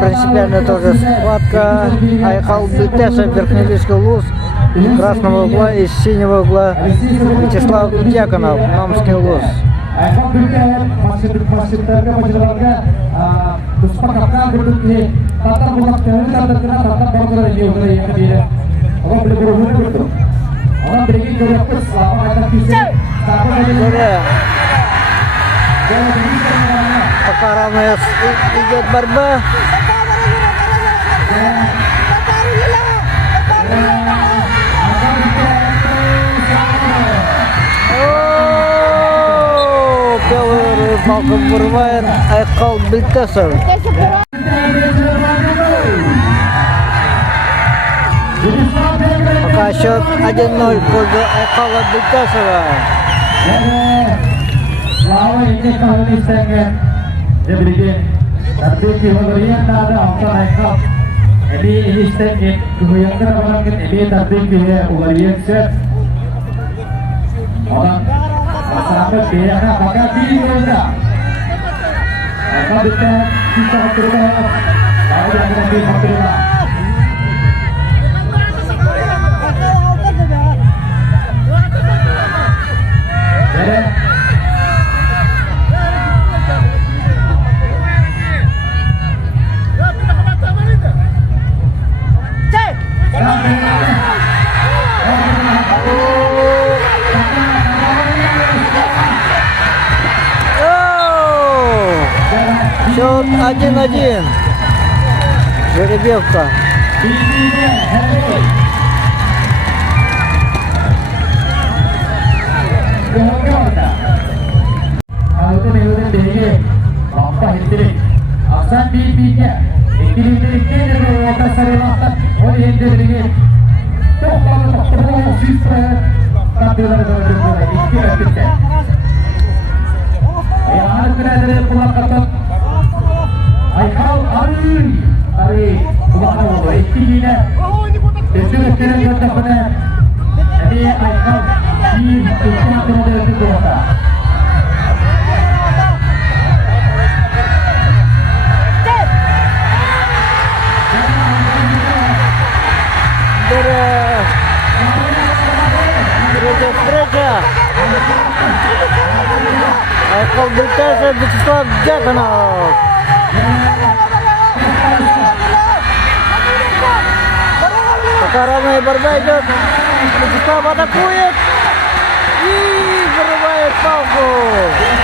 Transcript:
Принципиально тоже схватка. Айхал Бельтесов, Верхневильский Луз, красного угла и синего угла Вячеслав Дьяконов, Намский Луз. Пока равная идет борьба. Первый палку вырывает Айхал Бельтесов. Пока счет 1-0 в пользу Айхала Бельтесова. Lawan ini kalau ini setengah dia bikin tapi kemudian ada opsi naik. Jadi ini setengah kemudian orang ini tapi dia kemudian set orang sampai dia nak pakai video dah. Kalau kita terus lawan yang lebih terus. Счет 1-1. Жеребьевка. Ayhal Ari bukan istilah itu keren kata benar jadi Ayhal di tempat tempat itu kota Встреча. Айхал Бельтесов, Вячеслав Дьяконов. Пока равная борьба идет, Вячеслав атакует и вырывает палку.